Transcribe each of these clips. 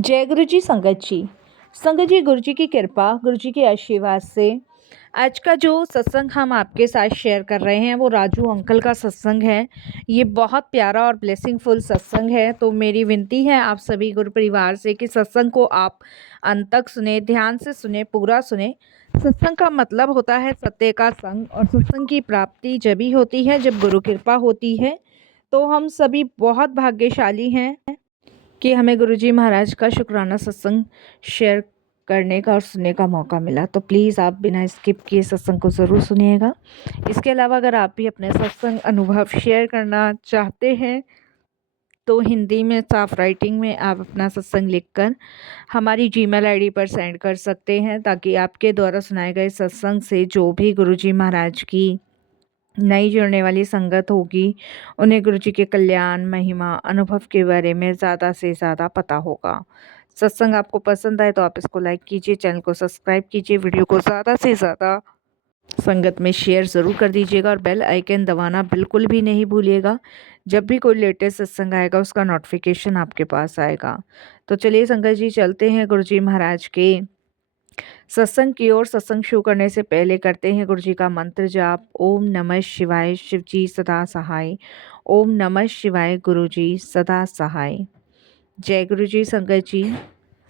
जय गुरु जी संगत जी। संगत जी, गुरु जी की कृपा, गुरु जी के आशीर्वाद से आज का जो सत्संग हम आपके साथ शेयर कर रहे हैं वो राजू अंकल का सत्संग है। ये बहुत प्यारा और ब्लेसिंगफुल सत्संग है। तो मेरी विनती है आप सभी गुरु परिवार से कि सत्संग को आप अंत तक सुने, ध्यान से सुने, पूरा सुने। सत्संग का मतलब होता है सत्य का संग, और सत्संग की प्राप्ति जब ही होती है जब गुरु कृपा होती है। तो हम सभी बहुत भाग्यशाली हैं कि हमें गुरुजी महाराज का शुक्राना सत्संग शेयर करने का और सुनने का मौका मिला। तो प्लीज़ आप बिना स्किप किए सत्संग को ज़रूर सुनिएगा। इसके अलावा अगर आप भी अपने सत्संग अनुभव शेयर करना चाहते हैं तो हिंदी में साफ राइटिंग में आप अपना सत्संग लिखकर हमारी जीमेल आईडी पर सेंड कर सकते हैं, ताकि आपके द्वारा सुनाए गए सत्संग से जो भी गुरुजी महाराज की नई जुड़ने वाली संगत होगी उन्हें गुरु जी के कल्याण, महिमा, अनुभव के बारे में ज़्यादा से ज़्यादा पता होगा। सत्संग आपको पसंद आए तो आप इसको लाइक कीजिए, चैनल को सब्सक्राइब कीजिए, वीडियो को ज़्यादा से ज़्यादा संगत में शेयर ज़रूर कर दीजिएगा और बेल आइकन दबाना बिल्कुल भी नहीं भूलिएगा। जब भी कोई लेटेस्ट सत्संग आएगा उसका नोटिफिकेशन आपके पास आएगा। तो चलिए संगत जी, चलते हैं गुरु जी महाराज के सत्संग की ओर। सत्संग शुरू करने से पहले करते हैं गुरु जी का मंत्र जाप। ओम नमः शिवाय, शिव जी सदा सहाय। ओम नमः शिवाय, गुरु जी सदा सहाय। जय गुरु जी संगत जी।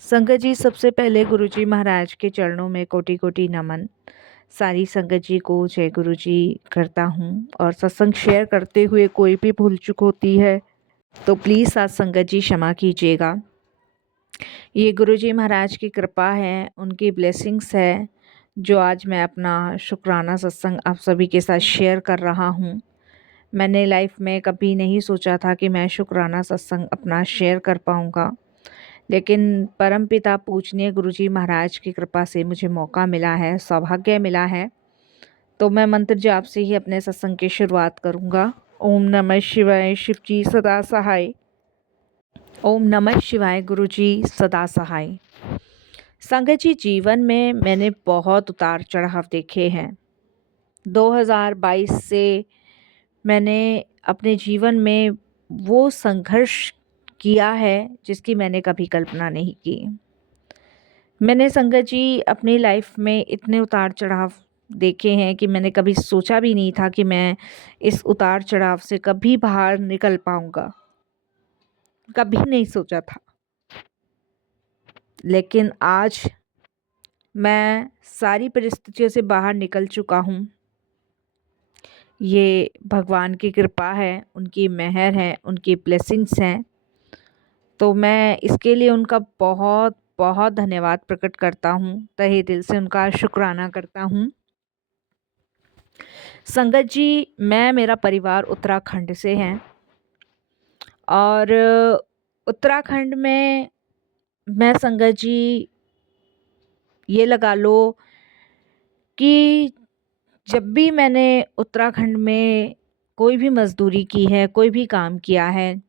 संगत जी, सबसे पहले गुरु जी महाराज के चरणों में कोटि कोटि नमन। सारी संगत जी को जय गुरु जी करता हूँ। और सत्संग शेयर करते हुए कोई भी भूल चूक होती है तो प्लीज़ साथ संगत जी क्षमा कीजिएगा। ये गुरुजी महाराज की कृपा है, उनकी ब्लेसिंग्स है, जो आज मैं अपना शुक्राना सत्संग आप सभी के साथ शेयर कर रहा हूँ। मैंने लाइफ में कभी नहीं सोचा था कि मैं शुक्राना सत्संग अपना शेयर कर पाऊँगा, लेकिन परमपिता पूजनीय गुरुजी महाराज की कृपा से मुझे मौका मिला है, सौभाग्य मिला है। तो मैं मंत्र जाप से ही अपने सत्संग की शुरुआत करूँगा। ओम नमः शिवाय, शिव जी सदा सहाय। ओम नमः शिवाय, गुरु जी सदा सहाय। संगत जी, जीवन में मैंने बहुत उतार चढ़ाव देखे हैं। 2022 से मैंने अपने जीवन में वो संघर्ष किया है जिसकी मैंने कभी कल्पना नहीं की। मैंने संगत जी अपनी लाइफ में इतने उतार चढ़ाव देखे हैं कि मैंने कभी सोचा भी नहीं था कि मैं इस उतार चढ़ाव से कभी बाहर निकल पाऊंगा। कभी नहीं सोचा था। लेकिन आज मैं सारी परिस्थितियों से बाहर निकल चुका हूँ। ये भगवान की कृपा है, उनकी मेहर है, उनकी ब्लेसिंग्स हैं। तो मैं इसके लिए उनका बहुत बहुत धन्यवाद प्रकट करता हूँ, तहे दिल से उनका शुक्राना करता हूँ। संगत जी, मेरा परिवार उत्तराखंड से है और उत्तराखंड में मैं संगत जी ये लगा लो कि जब भी मैंने उत्तराखंड में कोई भी मज़दूरी की है, कोई भी काम किया है,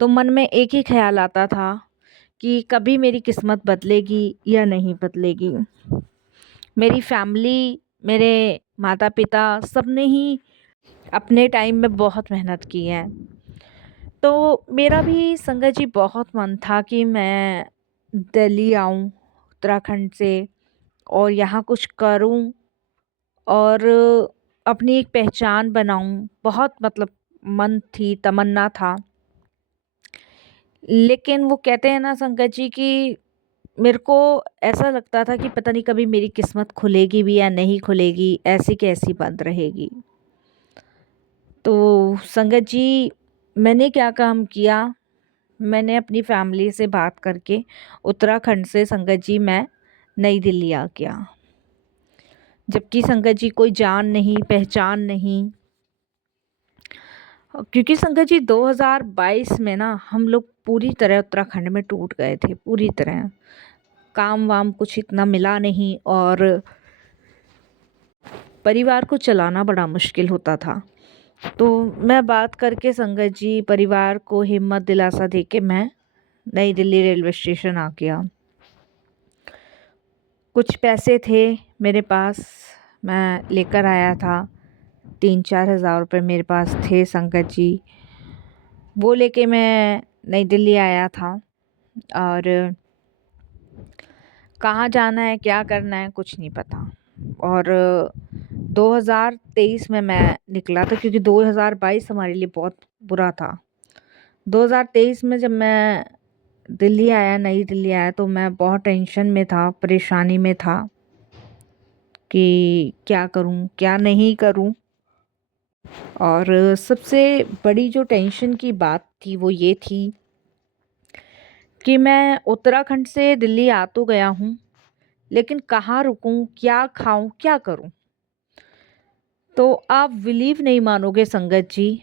तो मन में एक ही ख़्याल आता था कि कभी मेरी किस्मत बदलेगी या नहीं बदलेगी। मेरी फैमिली, मेरे माता-पिता सबने ही अपने टाइम में बहुत मेहनत की है। तो मेरा भी संगत जी बहुत मन था कि मैं दिल्ली आऊँ उत्तराखंड से और यहाँ कुछ करूँ और अपनी एक पहचान बनाऊँ। बहुत मतलब मन थी, तमन्ना था। लेकिन वो कहते हैं ना संगत जी कि मेरे को ऐसा लगता था कि पता नहीं कभी मेरी किस्मत खुलेगी भी या नहीं खुलेगी, ऐसी की ऐसी बंद रहेगी। तो संगत जी, मैंने क्या काम किया, मैंने अपनी फैमिली से बात करके उत्तराखंड से संगत जी मैं नई दिल्ली आ गया। जबकि संगत जी कोई जान नहीं, पहचान नहीं। क्योंकि संगत जी 2022 में ना हम लोग पूरी तरह उत्तराखंड में टूट गए थे, पूरी तरह। काम वाम कुछ इतना मिला नहीं और परिवार को चलाना बड़ा मुश्किल होता था। तो मैं बात करके संगत जी परिवार को हिम्मत दिलासा दे के मैं नई दिल्ली रेलवे स्टेशन आ गया। कुछ पैसे थे मेरे पास, मैं लेकर आया था। 3-4 हज़ार रुपये मेरे पास थे संगत जी। वो लेके मैं नई दिल्ली आया था और कहाँ जाना है, क्या करना है, कुछ नहीं पता। और 2023 में मैं निकला था, क्योंकि 2022 हमारे लिए बहुत बुरा था। 2023 में जब मैं दिल्ली आया, नई दिल्ली आया, तो मैं बहुत टेंशन में था, परेशानी में था कि क्या करूं, क्या नहीं करूं। और सबसे बड़ी जो टेंशन की बात थी वो ये थी कि मैं उत्तराखंड से दिल्ली आ तो गया हूँ, लेकिन कहाँ रुकूं, क्या खाऊं, क्या करूं। तो आप बिलीव नहीं मानोगे संगत जी,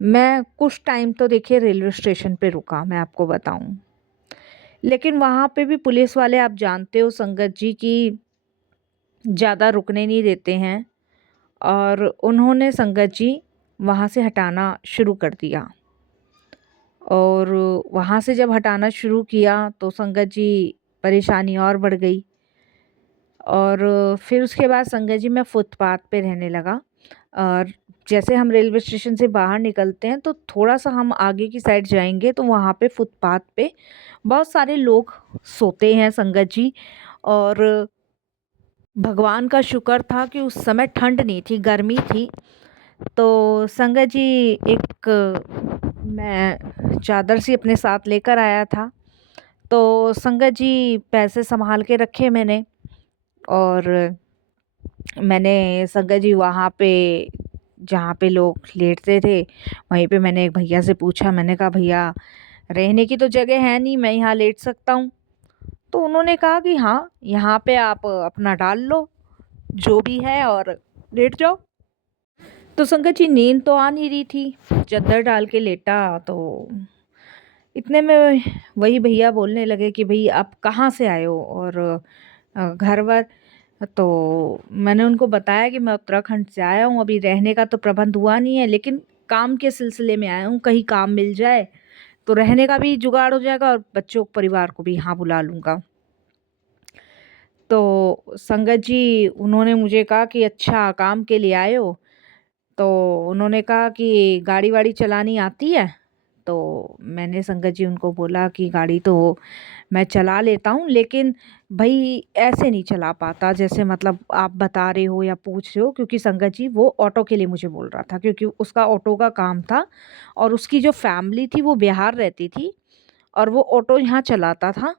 मैं कुछ टाइम तो देखिए रेलवे स्टेशन पे रुका, मैं आपको बताऊं। लेकिन वहाँ पे भी पुलिस वाले, आप जानते हो संगत जी, कि ज़्यादा रुकने नहीं देते हैं। और उन्होंने संगत जी वहाँ से हटाना शुरू कर दिया। और वहाँ से जब हटाना शुरू किया तो संगत जी परेशानी और बढ़ गई। और फिर उसके बाद संगत जी मैं फुटपाथ पे रहने लगा। और जैसे हम रेलवे स्टेशन से बाहर निकलते हैं तो थोड़ा सा हम आगे की साइड जाएंगे तो वहाँ पे फुटपाथ पे बहुत सारे लोग सोते हैं संगत जी। और भगवान का शुक्र था कि उस समय ठंड नहीं थी, गर्मी थी। तो संगत जी एक मैं चादर सी अपने साथ लेकर आया था। तो संगत जी पैसे संभाल के रखे मैंने। और मैंने संगत जी वहाँ पे जहाँ पे लोग लेटते थे वहीं पे मैंने एक भैया से पूछा, मैंने कहा भैया रहने की तो जगह है नहीं, मैं यहाँ लेट सकता हूँ? तो उन्होंने कहा कि हाँ, यहाँ पे आप अपना डाल लो जो भी है और लेट जाओ। तो संगत जी नींद तो आ नहीं रही थी, चद्दर डाल के लेटा। तो इतने में वही भैया बोलने लगे कि भाई आप कहाँ से आए हो और घर वर। तो मैंने उनको बताया कि मैं उत्तराखंड से आया हूँ, अभी रहने का तो प्रबंध हुआ नहीं है, लेकिन काम के सिलसिले में आया हूँ, कहीं काम मिल जाए तो रहने का भी जुगाड़ हो जाएगा और बच्चों परिवार को भी यहाँ बुला लूँगा। तो संगत जी उन्होंने मुझे कहा कि अच्छा काम के लिए आए हो? तो उन्होंने कहा कि गाड़ी वाड़ी चलानी आती है? तो मैंने संगत जी उनको बोला कि गाड़ी तो मैं चला लेता हूँ, लेकिन भई ऐसे नहीं चला पाता जैसे मतलब आप बता रहे हो या पूछ रहे हो। क्योंकि संगत जी वो ऑटो के लिए मुझे बोल रहा था, क्योंकि उसका ऑटो का काम था और उसकी जो फैमिली थी वो बिहार रहती थी और वो ऑटो यहाँ चलाता था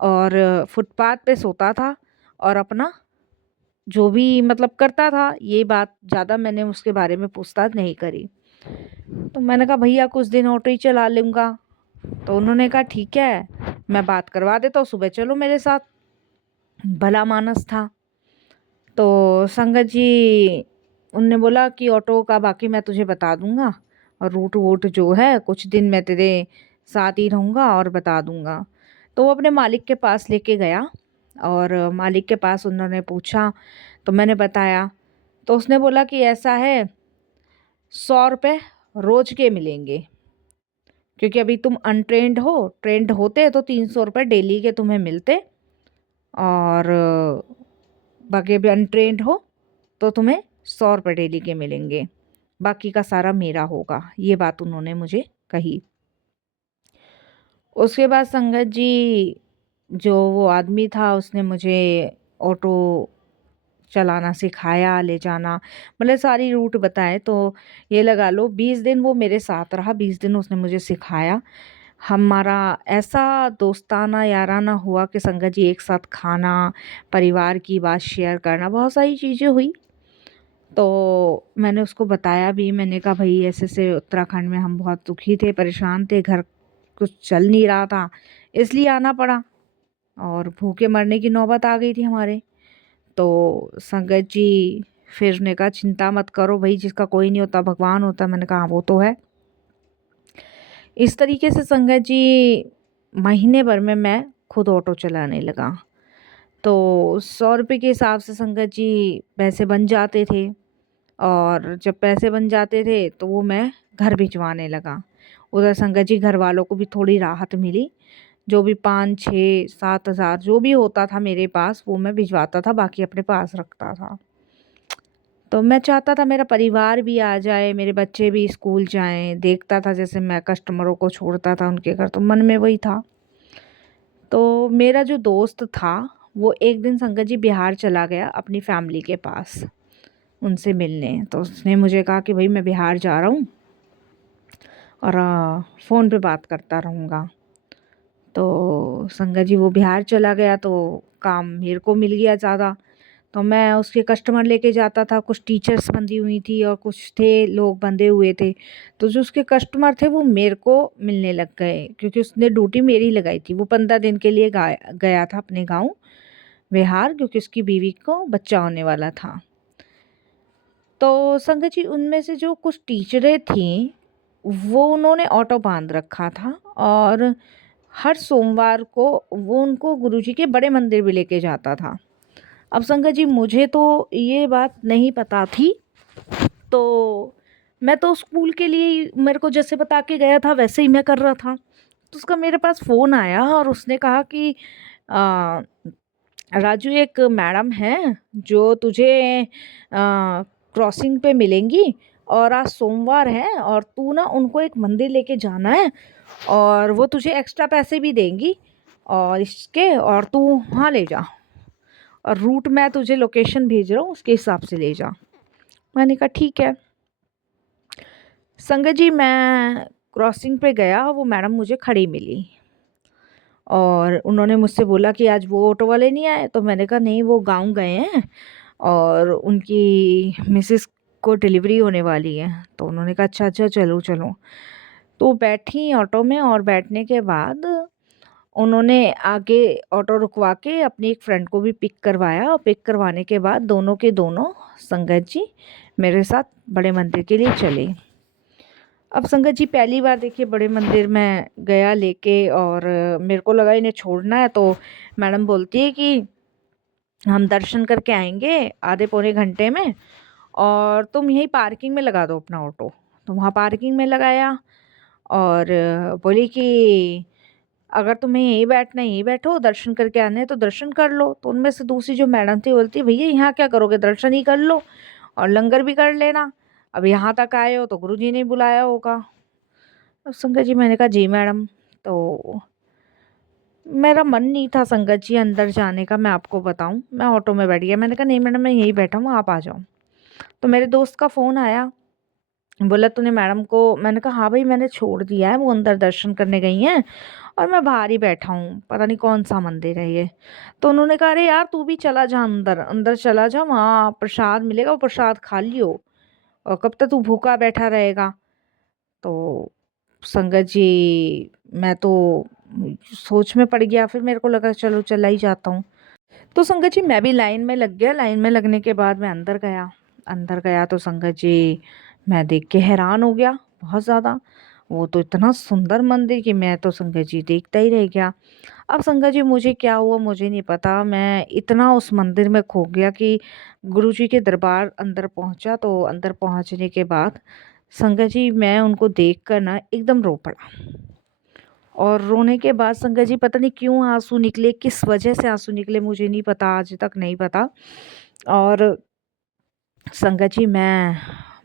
और फुटपाथ पे सोता था और अपना जो भी मतलब करता था। ये बात ज़्यादा मैंने उसके बारे में पूछताछ नहीं करी। तो मैंने कहा भैया कुछ दिन ऑटो ही चला लूँगा। तो उन्होंने कहा ठीक है, मैं बात करवा देता हूँ, सुबह चलो मेरे साथ। भला मानस था। तो संगत जी उनने बोला कि ऑटो का बाकी मैं तुझे बता दूंगा और रूट वूट जो है कुछ दिन मैं तेरे साथ ही रहूँगा और बता दूंगा। तो वो अपने मालिक के पास लेके गया और मालिक के पास उन्होंने पूछा, तो मैंने बताया। तो उसने बोला कि ऐसा है, 100 रुपये रोज के मिलेंगे, क्योंकि अभी तुम अनट्रेंड हो, ट्रेंड होते तो 300 रुपये डेली के तुम्हें मिलते। और बाकी अभी अनट्रेंड हो तो तुम्हें 100 रुपये डेली के मिलेंगे, बाकी का सारा मेरा होगा। ये बात उन्होंने मुझे कही। उसके बाद संगत जी जो वो आदमी था उसने मुझे ऑटो चलाना सिखाया, ले जाना, मतलब सारी रूट बताए। तो ये लगा लो 20 दिन वो मेरे साथ रहा, 20 दिन उसने मुझे सिखाया। हमारा ऐसा दोस्ताना याराना हुआ कि संगत जी एक साथ खाना, परिवार की बात शेयर करना, बहुत सारी चीज़ें हुई। तो मैंने उसको बताया भी, मैंने कहा भाई ऐसे ऐसे उत्तराखंड में हम बहुत दुखी थे, परेशान थे, घर कुछ चल नहीं रहा था, इसलिए आना पड़ा और भूखे मरने की नौबत आ गई थी हमारे। तो संगत जी फिर ने कहा चिंता मत करो भाई, जिसका कोई नहीं होता भगवान होता। मैंने कहा हाँ, वो तो है। इस तरीके से संगत जी महीने भर में मैं खुद ऑटो चलाने लगा। तो 100 रुपये के हिसाब से संगत जी पैसे बन जाते थे। और जब पैसे बन जाते थे तो वो मैं घर भिजवाने लगा। उधर संगत जी घर वालों को भी थोड़ी राहत मिली। जो भी 5 6 7 हज़ार जो भी होता था मेरे पास वो मैं भिजवाता था, बाकी अपने पास रखता था। तो मैं चाहता था मेरा परिवार भी आ जाए, मेरे बच्चे भी स्कूल जाएँ, देखता था जैसे मैं कस्टमरों को छोड़ता था उनके घर, तो मन में वही था। तो मेरा जो दोस्त था, वो एक दिन संगत जी बिहार चला गया अपनी फैमिली के पास, उनसे मिलने। तो उसने मुझे कहा कि भई मैं बिहार जा रहा हूँ और फ़ोन पे बात करता रहूँगा। तो संगत जी वो बिहार चला गया तो काम मेरे को मिल गया ज़्यादा। तो मैं उसके कस्टमर लेके जाता था, कुछ टीचर्स बंधी हुई थी और कुछ थे लोग बंधे हुए थे। तो जो उसके कस्टमर थे वो मेरे को मिलने लग गए क्योंकि उसने ड्यूटी मेरी लगाई थी। वो 15 दिन के लिए गया था अपने गाँव बिहार क्योंकि उसकी बीवी को बच्चा होने वाला था। तो संगत जी उनमें से जो कुछ टीचरें थीं, वो उन्होंने ऑटो बाँध रखा था और हर सोमवार को वो उनको गुरुजी के बड़े मंदिर भी लेके जाता था। अब संगत जी मुझे तो ये बात नहीं पता थी, तो मैं तो स्कूल के लिए ही मेरे को जैसे बता के गया था वैसे ही मैं कर रहा था। तो उसका मेरे पास फ़ोन आया और उसने कहा कि अ, राजू एक मैडम हैं जो तुझे क्रॉसिंग पे मिलेंगी और आज सोमवार है और तू ना उनको एक मंदिर लेके जाना है और वो तुझे एक्स्ट्रा पैसे भी देंगी और इसके और तू वहाँ ले जा और रूट मैं तुझे लोकेशन भेज रहा हूँ उसके हिसाब से ले जा। मैंने कहा ठीक है। संगत जी मैं क्रॉसिंग पे गया, वो मैडम मुझे खड़ी मिली और उन्होंने मुझसे बोला कि आज वो ऑटो वाले नहीं आए? तो मैंने कहा नहीं वो गाँव गए हैं और उनकी मिसेस को डिलीवरी होने वाली है। तो उन्होंने कहा अच्छा, अच्छा चलो, चलो। तो बैठी ऑटो में और बैठने के बाद उन्होंने आगे ऑटो रुकवा के अपनी एक फ्रेंड को भी पिक करवाया और पिक करवाने के बाद दोनों के दोनों संगत जी मेरे साथ बड़े मंदिर के लिए चले। अब संगत जी पहली बार देखिए बड़े मंदिर में गया लेके और मेरे को लगा इन्हें छोड़ना है तो मैडम बोलती है कि हम दर्शन करके आएंगे आधे पौने घंटे में और तुम यहीं पार्किंग में लगा दो अपना ऑटो। तो वहाँ पार्किंग में लगाया और बोली कि अगर तुम्हें यहीं बैठना है यहीं बैठो, दर्शन करके आने हैं तो दर्शन कर लो। तो उनमें से दूसरी जो मैडम थी बोलती भैया यहाँ क्या करोगे, दर्शन ही कर लो और लंगर भी कर लेना। अब यहाँ तक आए हो तो गुरुजी ने बुलाया होगा। अब संगत जी मैंने कहा जी मैडम। तो मेरा मन नहीं था संगत जी अंदर जाने का, मैं आपको बताऊं। मैं ऑटो में बैठ गया, मैंने कहा नहीं मैडम मैं यहीं बैठा हूँ आप आ जाओ। तो मेरे दोस्त का फ़ोन आया, बोला तूने मैडम को? मैंने कहा हाँ भाई मैंने छोड़ दिया है, वो अंदर दर्शन करने गई हैं और मैं बाहर ही बैठा हूँ, पता नहीं कौन सा मंदिर है ये। तो उन्होंने कहा अरे यार तू भी चला जा अंदर, अंदर चला जा, वहाँ प्रसाद मिलेगा, वो प्रसाद खा लियो और कब तक तू भूखा बैठा रहेगा। तो संगत जी मैं तो सोच में पड़ गया, फिर मेरे को लगा चलो चला ही जाता हूँ। तो संगत जी मैं भी लाइन में लग गया, लाइन में लगने के बाद मैं अंदर गया। अंदर गया तो संगत जी मैं देख के हैरान हो गया बहुत ज़्यादा। वो तो इतना सुंदर मंदिर कि मैं तो संगत जी देखता ही रह गया। अब संगत जी मुझे क्या हुआ मुझे नहीं पता, मैं इतना उस मंदिर में खो गया कि गुरुजी के दरबार अंदर पहुंचा। तो अंदर पहुंचने के बाद संगत जी मैं उनको देखकर ना एकदम रो पड़ा और रोने के बाद संगत जी पता नहीं क्यों आंसू निकले, किस वजह से आंसू निकले मुझे नहीं पता, आज तक नहीं पता। और संगत जी मैं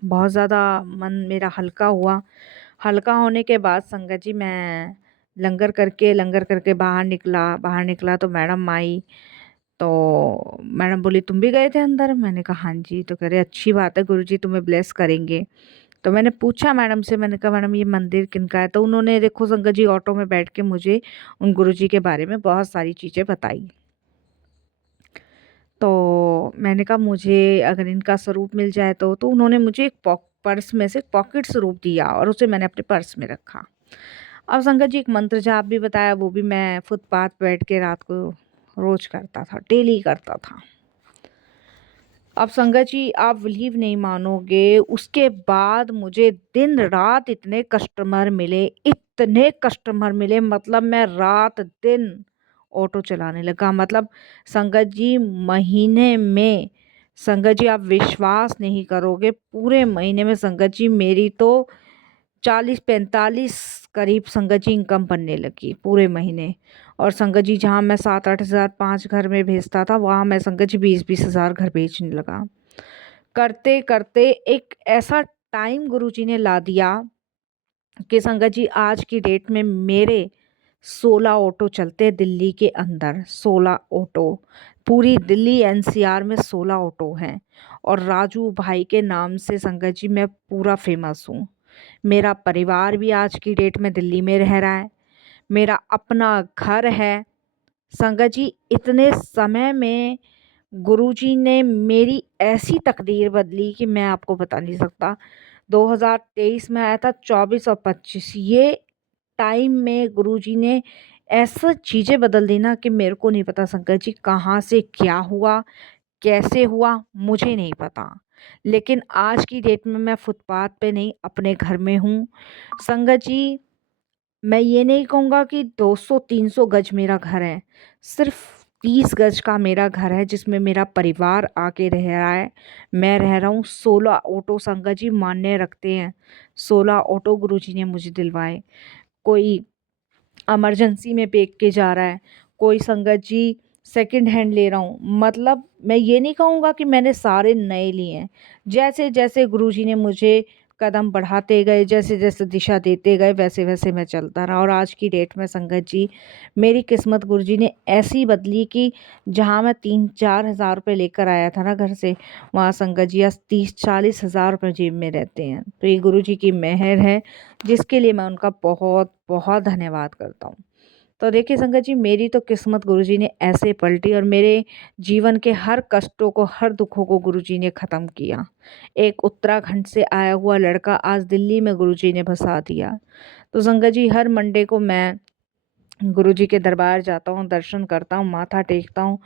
बहुत ज़्यादा मन मेरा हल्का हुआ। हल्का होने के बाद संगत जी मैं लंगर करके बाहर निकला तो मैडम आई। तो मैडम बोली तुम भी गए थे अंदर? मैंने कहा हाँ जी। तो कह रहे अच्छी बात है गुरुजी तुम्हें ब्लेस करेंगे। तो मैंने पूछा मैडम से, मैंने कहा मैडम ये मंदिर किनका है? तो उन्होंने देखो संगत जी ऑटो में बैठ के मुझे उन गुरुजी के बारे में बहुत सारी चीज़ें बताई। तो मैंने कहा मुझे अगर इनका स्वरूप मिल जाए तो उन्होंने मुझे एक पर्स में से पॉकेट स्वरूप दिया और उसे मैंने अपने पर्स में रखा। अब संगत जी एक मंत्र जाप भी बताया, वो भी मैं फुटपाथ पे बैठ के रात को रोज करता था, डेली करता था। अब संगत जी आप बिलीव नहीं मानोगे, उसके बाद मुझे दिन रात इतने कस्टमर मिले, मतलब मैं रात दिन ऑटो चलाने लगा। मतलब संगत जी महीने में, संगत जी आप विश्वास नहीं करोगे, पूरे महीने में संगत जी मेरी तो 40-45 करीब संगत जी इनकम बनने लगी पूरे महीने। और संगत जी जहाँ मैं 7-8 हज़ार 5 घर में भेजता था, वहाँ मैं संगत जी 20-20 हज़ार घर भेजने लगा। करते करते एक ऐसा टाइम गुरुजी ने ला दिया कि संगत जी आज की डेट में मेरे 16 ऑटो चलते हैं दिल्ली के अंदर। 16 ऑटो, पूरी दिल्ली एनसीआर में 16 ऑटो हैं। और राजू भाई के नाम से संगत जी मैं पूरा फेमस हूँ। मेरा परिवार भी आज की डेट में दिल्ली में रह रहा है, मेरा अपना घर है। संगत जी इतने समय में गुरुजी ने मेरी ऐसी तकदीर बदली कि मैं आपको बता नहीं सकता। 2023 में आया था, 24 और 25 ये टाइम में गुरुजी ने ऐसा चीज़ें बदल दी ना कि मेरे को नहीं पता संगत जी कहाँ से क्या हुआ, कैसे हुआ, मुझे नहीं पता। लेकिन आज की डेट में मैं फुटपाथ पे नहीं, अपने घर में हूँ। संगत जी मैं ये नहीं कहूँगा कि 200-300 गज मेरा घर है, सिर्फ 30 गज का मेरा घर है जिसमें मेरा परिवार आके रह रहा है। मैं रह रहा हूँ। 16 ऑटो संगत जी मान्य रखते हैं, 16 ऑटो गुरुजी ने मुझे दिलवाए। कोई इमरजेंसी में फेंक के जा रहा है, कोई संगत जी सेकंड हैंड ले रहा हूँ। मतलब मैं ये नहीं कहूँगा कि मैंने सारे नए लिए हैं। जैसे जैसे गुरुजी ने मुझे कदम बढ़ाते गए, जैसे जैसे दिशा देते गए, वैसे वैसे मैं चलता रहा। और आज की डेट में संगत जी मेरी किस्मत गुरुजी ने ऐसी बदली कि जहाँ मैं 3-4 हज़ार रुपये लेकर आया था ना घर से, वहाँ संगत जी आज 30-40 हज़ार रुपये जेब में रहते हैं। तो ये गुरुजी की मेहर है जिसके लिए मैं उनका बहुत बहुत धन्यवाद करता हूँ। तो देखिए संगत जी मेरी तो किस्मत गुरुजी ने ऐसे पलटी और मेरे जीवन के हर कष्टों को, हर दुखों को गुरुजी ने ख़त्म किया। एक उत्तराखंड से आया हुआ लड़का आज दिल्ली में गुरुजी ने बसा दिया। तो संगत जी हर मंडे को मैं गुरुजी के दरबार जाता हूँ, दर्शन करता हूँ, माथा टेकता हूँ।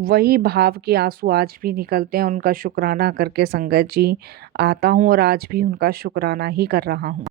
वही भाव के आंसू आज भी निकलते हैं, उनका शुक्राना करके संगत जी आता हूँ और आज भी उनका शुक्राना ही कर रहा हूँ।